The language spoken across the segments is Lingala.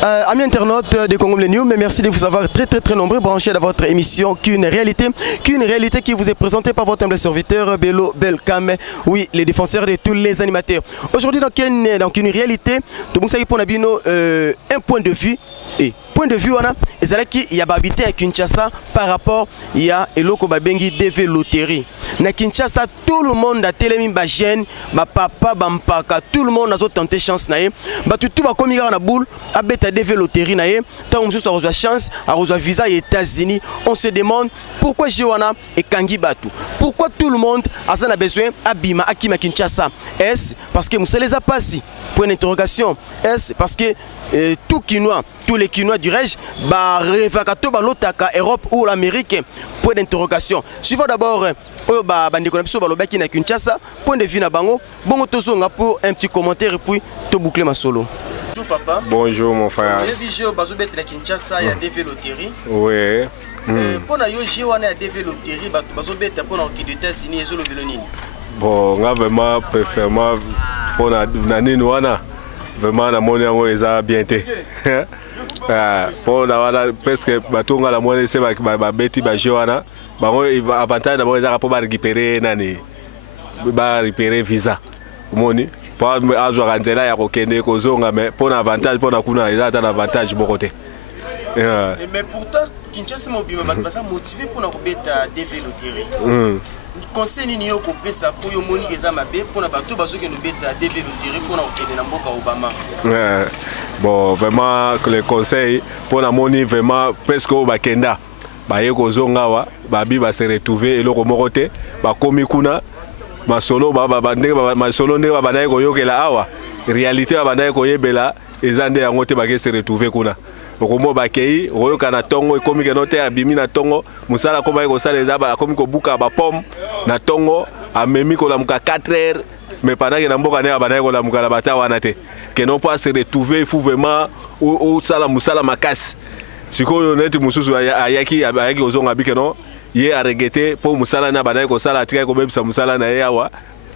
Amis internautes de Congo News, mais merci de vous avoir très nombreux branchés dans votre émission qu'une réalité qui vous est présentée par votre humble serviteur Bello Belkame, oui, les défenseurs de tous les animateurs. Aujourd'hui dans une réalité, tout le monde sait pour Nabino un point de vue et point de vue on a il y a habité à Kinshasa par rapport il y a eloko babengi DV loterie. Na Kinshasa tout le monde a télémi ba jeune, ba papa, ba mpaka, tout le monde a tenté chance naé. Ba tout ba komi na boule, a beta DV loterie naé. Tant on a reçu chance, a reçu visa aux États-Unis. On se demande pourquoi Joana et Kangi Batu. Pourquoi tout le monde a besoin abima akima Kinshasa? Est-ce parce que Moussa les a passés? Point d'interrogation. Est-ce parce que tous les Quinois dirais-je, bah revakato ba lotaka Europe ou l'Amérique? Point d'interrogation. Suivons d'abord na Kinshasa, point de vue na bango, bongo tozonga pour un petit commentaire et puis to boucler ma solo. Bonjour papa. Bonjour mon frère. Bijou bazobet na Kinshasa ya DV loterie. Oui. Pour na yo jiwana ya DV loterie bazobet pour na aux États-Unis ezolo belonini. Bon, nga vraiment préfèrement pour na nini wana. Vraiment na moni yango eza bien té. Pour na wana presque batonga la moni c'est ba beti ba jiwana. Bango avantage d'abord eza pour ba récupérer nani. Ba récupérer visa. Moni pour azwa kanzela ya kokende kozonga mais pour avantage pour na kuna eza ta avantage bon côté. Mais pourtant Kinshasa mobima basa motivé pour na kobeta DV loterie. Conseil nini yo kopesa pour yo moni eza mabe pour na bato bazo ke no beta DV loterie pour na okende na mboka Obama. Bon vraiment que les conseils pour na moni vraiment presque au bakenda ba ye kozonga wa babi ba se retrouver eloko moko te ba komi kuna masolo masolo nde ba naye koyokela awa réalité ba naye koyebela ezande yango te ba ke se retrouver kuna okomo bakei oyoka na tongo ekomi ke note abimi na tongo musala koma ko sala ezaba akomi ko buka ba pomme na tongo amemi ko la muka 4 heures mais pendant que na mboka ne abana ko la muka la bata wana te que non pas se retrouver il faut vraiment au sala musala makasi sikoyo neti mususu ayaki ozonga bikeno ye a regretté pour musala na bana ko sala tika ko bebisa musala na yawa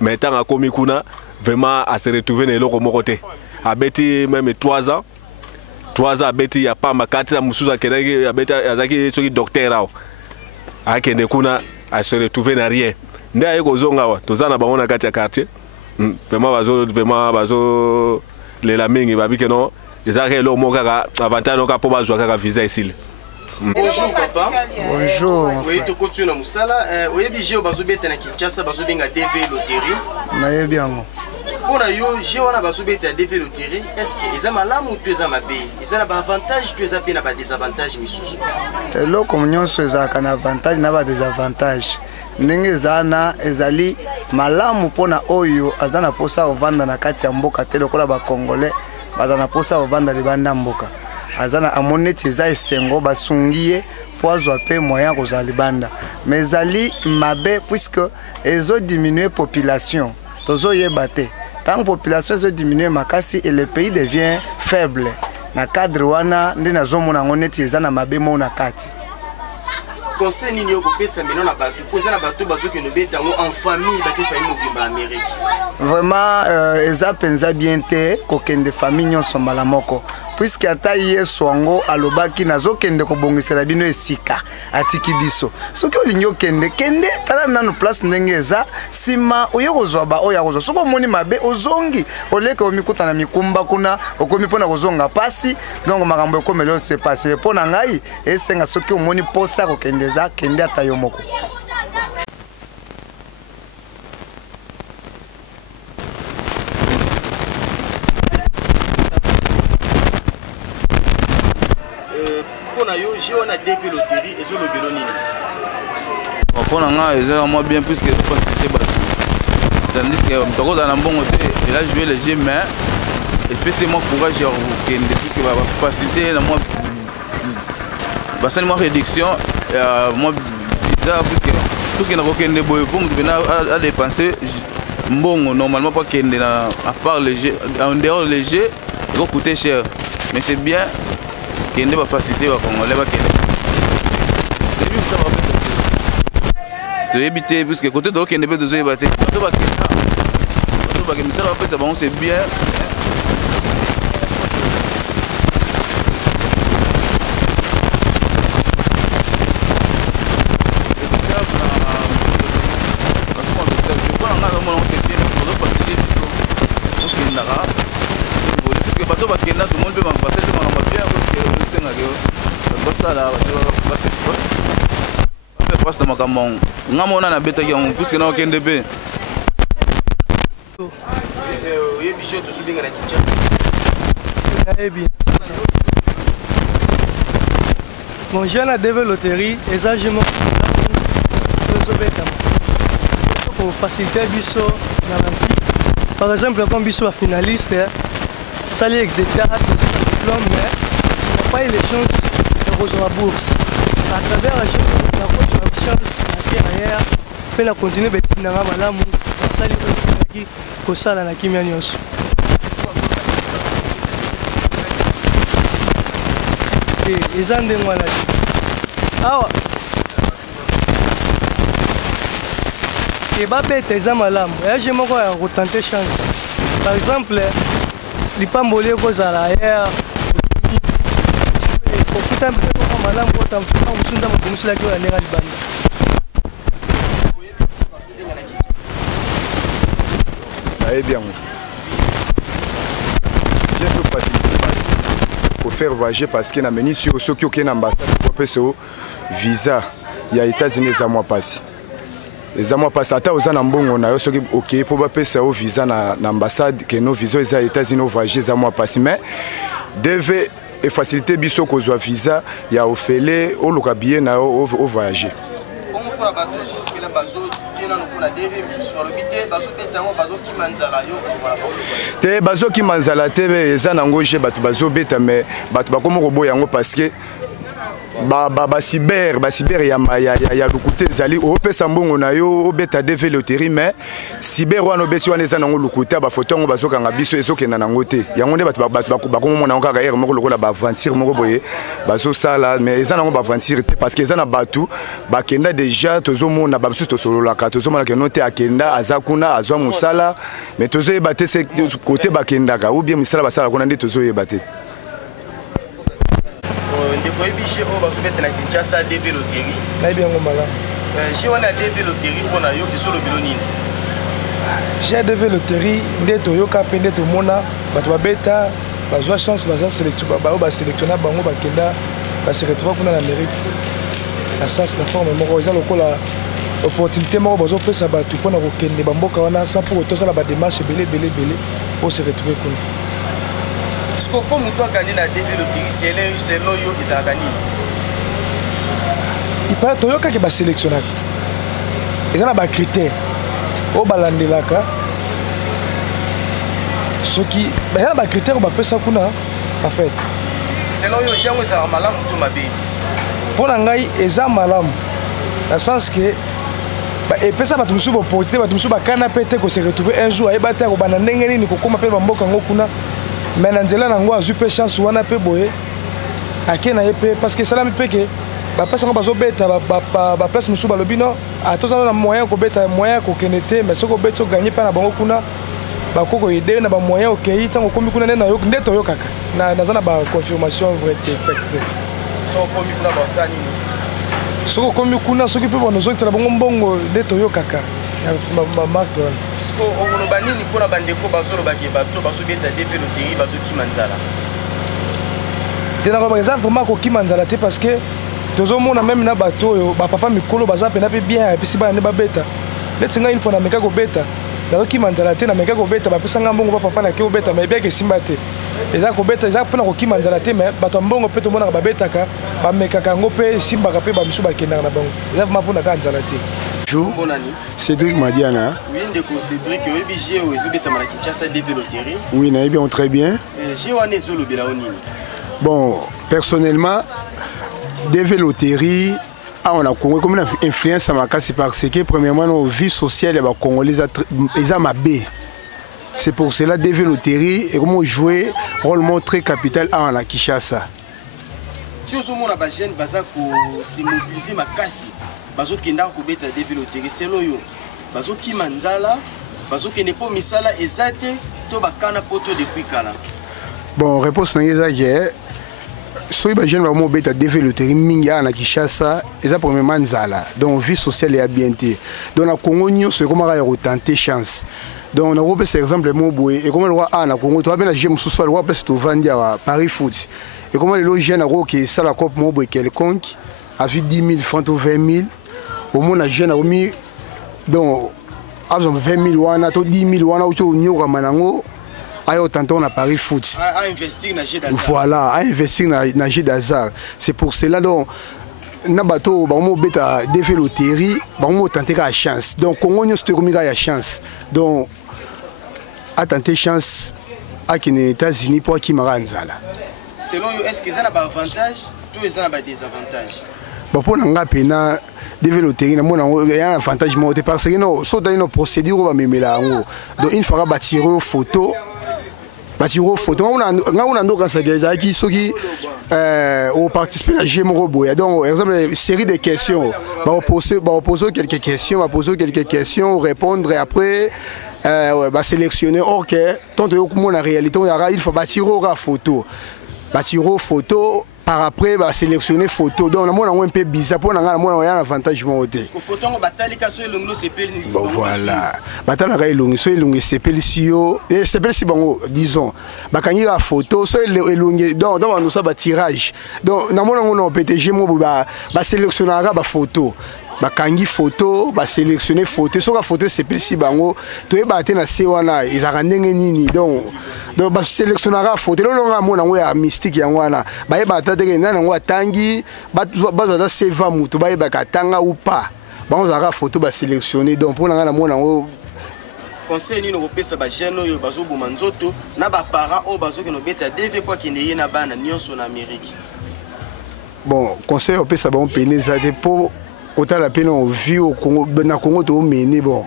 mais tant akomi kuna vraiment à se retrouver na eloko moko te abeti même 3 ans 3 ans beti ya pamba 4 ans musuza kelenge ya beti azaki soki docteur awo akende kuna a se retrouver na rien nda yeko zonga wa tozana bango na kati ya quartier vraiment bazo lela mingi babike no ezaka lo moka ka avantage ka po bazwa ka visa ici. Bonjour papa. Bonjour. Oui, tu continues na musala oyebi jeo bazobeta na Kinshasa bazobenga DV loterie. Na yebi yango. Pour yo jiwana bazobeta DV loterie, est-ce que eza malamu tu eza mabe? Eza na ba avantage tu eza pe na ba désavantage misusu. Eloko nyonso eza kana avantage na ba désavantage. Ndenge zana ezali malamu pona oyo azana posa ovanda na kati ya mboka te lokola ba congolais bazana posa ovanda libanda mboka. Azana amoneti eza esengo basungiye poazwa pe moyen kozala libanda. Mais ezali mabe puisque ezo diminuer population. Tozo yebate. Tant que la population se diminue makasi et le pays devient faible. Na cadre wana ndi na zomo na ngoneti ezana mabe mo na kati. Conseil nini yo kopesa meno na bato poza na bato bazo ke no beta ngo en famille ba ke famille mobimba Amérique. Vraiment eza penza bien te ko kende famille nyonso mbala moko. Puisque ata yeso ngo alobaki nazokende ko bongisela bino esika atiki biso. Soki olinyo kende tala nanu place ndenge eza sima oyokozwa ba oya kozwa. Soko moni mabe ozongi oleka omikuta na mikumba kuna okomi pona kozonga pasi donc makambo ekomelo se passe mais pona ngai esenga soki omoni posa ko kende za kende ata yo moko. On a DV loterie et sur le belonini. Pour nous, moi bien plus que tandis que dans la bonne et là je vais les jeux mais spécialement courage qui depuis que va faciliter la moi seulement réduction moi bizarre puisque n'a aucun de boy pour me à dépenser bon normalement pas qu'il à part léger en dehors léger ça va coûter cher mais c'est bien qu'il ne va faciliter on lève tu éviter puisque côté de aucun ne peut de battre c'est bien okenda tout le monde peut m'embrasser tout le monde bien osenga ke basala basi passe makambo ngamona na beta ki on puisque na okende pe ye bijo to subinga na kitchen ebi mon jeune a développé exactement pour faciliter biso na l'antique. Par exemple, quand biso a finaliste, ça les exécuter diplôme, mais on n'a pas eu les chances de recevoir la bourse. À travers la chance de carrière, on peut continuer à faire des malamu, ça les que ça la kimia nyos. Et ils ont des maladies. Ah ouais. Et bah bête ils ont malamu. Et j'ai encore retenter chance. Par exemple, les pambolés cause à l'arrière. Pour tout un peu comme malamu pour t'en faire un sunda pour monsieur la gueule à néra bande. Eh bien. J'ai tout facilité pour faire voyager parce qu'il y a une sur ceux qui ont une ambassade pour faire visa. Il y a les États-Unis à moi passé. Les amours passent à aux anambongo on a ceux qui ok pour faire ça au visa na ambassade que nos visas les États-Unis au voyager les amours passé mais devait et faciliter biso qu'on soit visa il y a au fêlé au local bien na au voyager. Te bazo ki manzala te eza nango je batu bazo beta mais batu bakomo koboya yango parce que ba cyber ya lukuté zali o pesa mbongo na yo obeta deve loterie mais cyber wana obeti wana eza nango lukuté ba photo ngo bazokanga biso ezokenda nango te yango nde batu bakomo mona ngo kaka moko lokola ba aventure moko boye bazo sala mais eza nango ba aventure te parce que eza na batu bakenda déjà tozomona ba biso tosololaka tozomona ke note akenda azakuna azwa musala mais tozoyeba te ce côté bakendaka ou bien musala basala kuna nde tozoyeba te. Biche on va se mettre na Kinshasa DV loterie. Na bien ngomala. J'ai wana DV loterie pona yo biso lo bilonini. J'ai DV loterie ndeto yo ka pende to mona bato babeta bazwa chance baza sélectionner ba sélectionner bango bakenda ba se retrouver kuna na Amérique. La chance na forme moko eza lokola opportunité moko bazo pesa bato pona ko kende bamboka wana sans pour autant ça la ba démarche belé pour se retrouver kuna. Comme toi gagné la DV loterie c'est loyo ils a gagné. Il parle toyoka ke ba sélectionner. Ils ont ba critères. O balandelaka. Ce qui ba ba critères ba pesa kuna en fait. C'est loyo jango ça malamu to mabe. Pour ngai eza malamu. Dans le sens que et pesa ba tumusu bo porter ba tumusu ba kana pete ko se retrouver un jour et ba ta ko bana ndengeni ni ko koma pe ba mboka ngokuna. Mais Nanzela nango a super chance wana pe boye akena yepe parce que ça la peke ba pesa ngo bazo beta ba place musu balobi no atozana na moyen ko beta moyen ko kenete mais soko beto gagner pa na bango kuna ba koko ide na ba moyen okei tango komi kuna na yo ndeto yo kaka na zana ba confirmation vrai exact so komi kuna ba sani soko komi kuna soki pe bono zo tala bango mbongo ndeto yo kaka ma marque on banini pour la bande ko bazolo baki bato baso beta DV loterie baso ki manzala. Tena ko exemple vraiment ko ki manzala te parce que tozo mona même na bato yo ba papa mikolo baza pe na pe bien et puis si ba ne ba beta. Letinga une fois na meka ko beta. Na ki manzala te na meka ko beta ba pesa ngambongo ba papa na ke ko beta mais bien que simba te. Eza ko beta eza pena ko ki manzala te mais bato mbongo pe to mona ba beta ka ba meka ka ngo pe simba ka pe ba misu ba kenda na bango. Eza vraiment pona ka nzala te. Bonjour, Cédric Madiana. Oui, Cédric, oui, j'ai oui, bien, très bien. Bon, personnellement, DV loterie, on a comme une influence à ma casse parce que premièrement, nos vies sociales les Congolais, ils ont ma B. C'est pour cela DV loterie et comment jouer rôle très capital à la Kinshasa. Si on a jeune, c'est mobiliser ma casse. Bazo kenda ko beta DV loterie selo yo bazo ki manzala bazo kende po misala ezate to bakana poto depuis kala. Bon réponse na ngeza hier so ba jeune ba mo beta DV loterie mingi na Kinshasa eza premièrement nzala donc vie sociale et habileté donc na Congo nyo c'est comment retenter chance donc on a repéré par exemple mon boy et comment le roi na Congo tu as bien j'ai mususu le roi parce que vendre à Paris Foot et comment le jeune aro qui ça la coupe mon boy quelconque a vu 10 000 francs ou 20 000 au moins la jeune a mis donc à 20 000 wana to 10 000 wana au nyoka manango ayo tantôt na Paris Foot à investir na jeu d'hasard. Voilà, à investir na jeu d'hasard. C'est pour cela donc na bato ba mo beta défait loterie ba mo tenter la chance. Donc Congo nous te remis la chance. Donc à tenter chance à qui les États-Unis pour qui maranzala. Selon vous, est-ce que ça a un avantage ou ça a un désavantage? Bon pour nga pena défait loterie na mona y a un avantage mo parce que non so dans une procédure va memela ngo. Donc une fois bâtir photo batiro photo on a ndo quand ça qui soki au participer à Gémoro Boya. Donc par exemple une série de questions va poser quelques questions répondre et après va sélectionner OK tant que la réalité il faut batiro photo par après va sélectionner photo donc moi on un peu bizarre pour nga moi on a un avantage moi côté photo on batali kaso elongo sepeli ni voilà batala ka elongo sepeli sio et sepeli si bango disons bakangi la photo so elongo donc on ça ba tirage donc na mona on PTG mo ba sélectionnera ba photo bakangi photo ba sélectionner photo so ka photo sepeli si bango to e ba te na se wana izaka ndenge nini donc ba sélectionnera photo lo nga mona ngo ya mystique yango wana ba e ba ta te na ngo atangi ba za seva mutu ba e ba katanga ou pas ba on zaka photo ba sélectionner donc pour nga na mona ngo conseil ni no pesa ba jeune oyo bazo boma nzoto na ba parents o bazo ke no beta DV kwa kine na bana nyonso na Amérique. Bon conseil o pesa ba on peneza de pour autant la peine on vit au Congo na Congo to mené bon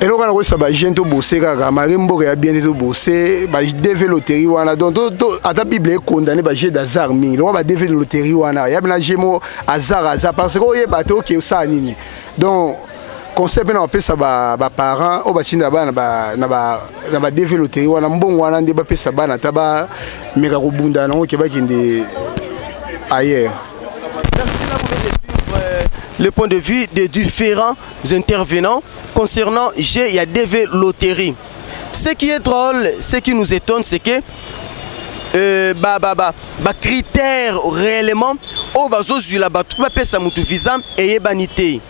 et là on a ça ba gente bosser kaka marimbo ya bien to bosser ba DV loterie wana donc ata bible condamné ba jeu d'hasard mingi là on va DV loterie wana ya bina jemo hasard parce que oye bato ke ça nini donc conseil ben on peut ça ba parents o ba tinda ba na ba DV loterie wana mbongo wana ndi ba pesa bana taba meka ko bunda na ke ba kinde ailleurs. Le point de vue des différents intervenants concernant G, il y a DV Loterie. Ce qui est drôle, ce qui nous étonne, c'est que critères réellement au bazo zula ba tout pa sa mutu visa et banité.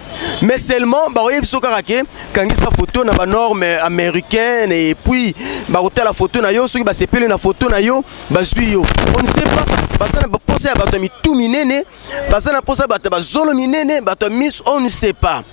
Mais seulement ba oyebi sokarake kangi sa photo na ba norme américaine et puis ba hôtel la photo na yo soki ba sepele na photo na yo ba zui yo. On ne sait pas basana ba poser ba to mi tout minene basana poser ba ta ba zolo minene ba to mis on ne sait pas.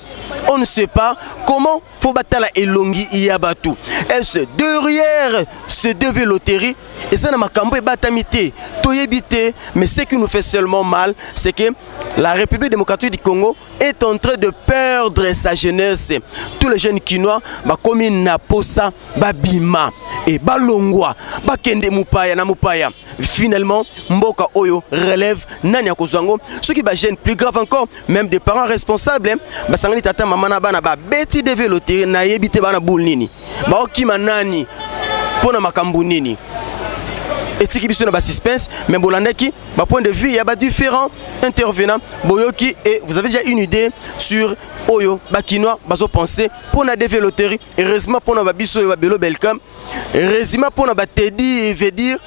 On ne sait pas comment faut batala elongi yabatu. Est-ce derrière ce DV loterie et ça na makambo e batamité toyebité mais ce qui nous fait seulement mal c'est que la République démocratique du Congo est en train de perdre sa jeunesse. Tous les jeunes Kinois ba komi na posa ba bima et ba longwa ba kende mupaya na mupaya. Finalement mboka oyo relève nani akozango ceux qui ba jeune plus grave encore même des parents responsables ba sangani tata mama na bana ba beti DV loterie na yebité bana boul nini ba okima nani pona makambu nini. Et qui sont dans suspense, mais Bolandeki, point de vue, il y a différents intervenants. Boyoki, et vous avez déjà une idée sur Oyo, Bakinois, Bazo pensé pour la DV loterie, heureusement pour la Bisso et Babelo Belcam, heureusement pour la Teddy, veut dire.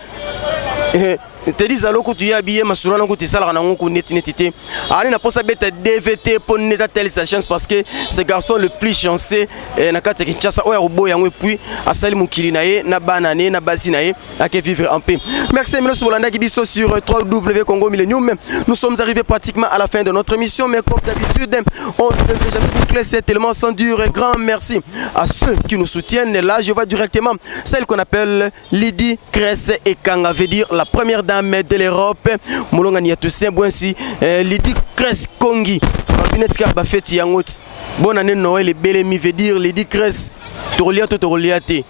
Teddy Zalo que tu es habillé, ma sourana que tu es salarié, on est netité. Allez, n'a pas ça bête DVT pour nous atteler sa chance parce que ce garçon le plus chanceux, n'a qu'à te Kinshasa, ou au boy, et puis à Sali Moukilinae, na banane, na basinae, à qui vivre en paix. Merci, M. Soulanda Gibiso sur 3W Congo Millennium. Nous sommes arrivés pratiquement à la fin de notre émission, mais comme d'habitude, on ne devrait jamais boucler cet élément sans dire un grand merci à ceux qui nous soutiennent. Là, je vois directement celle qu'on appelle Lydie Kress et Kanga, veut dire la première dame de l'Europe, Molonga Niatoussin Boinsi, Lydie Kress Kongi, bonne année Noël et Belemi veut dire Lydie Kress, Toroliate.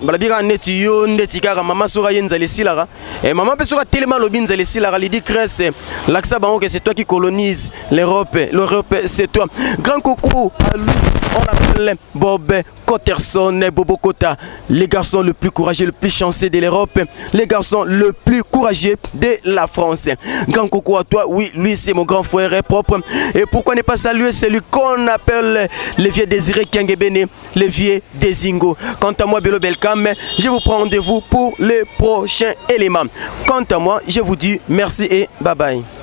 Balabira neti yo ndeti kaka mama sura yenza les silara et maman peut sura tellement lobinza les silara Lydie Kress l'axa bango que c'est toi qui colonise l'Europe c'est toi grand coucou à lui. on appelle Bob Cotterson, Bobo Kota, les garçons le plus courageux, le plus chanceux de l'Europe, les garçons le plus courageux de la France. Grand coucou à toi, oui, lui c'est mon grand frère propre. Et pourquoi ne pas saluer celui qu'on appelle le vieux Désiré Kiangebene, le vieux Dezingo. Quant à moi, Bello Belkam, je vous prends rendez-vous pour le prochain élément. Quant à moi, je vous dis merci et bye bye.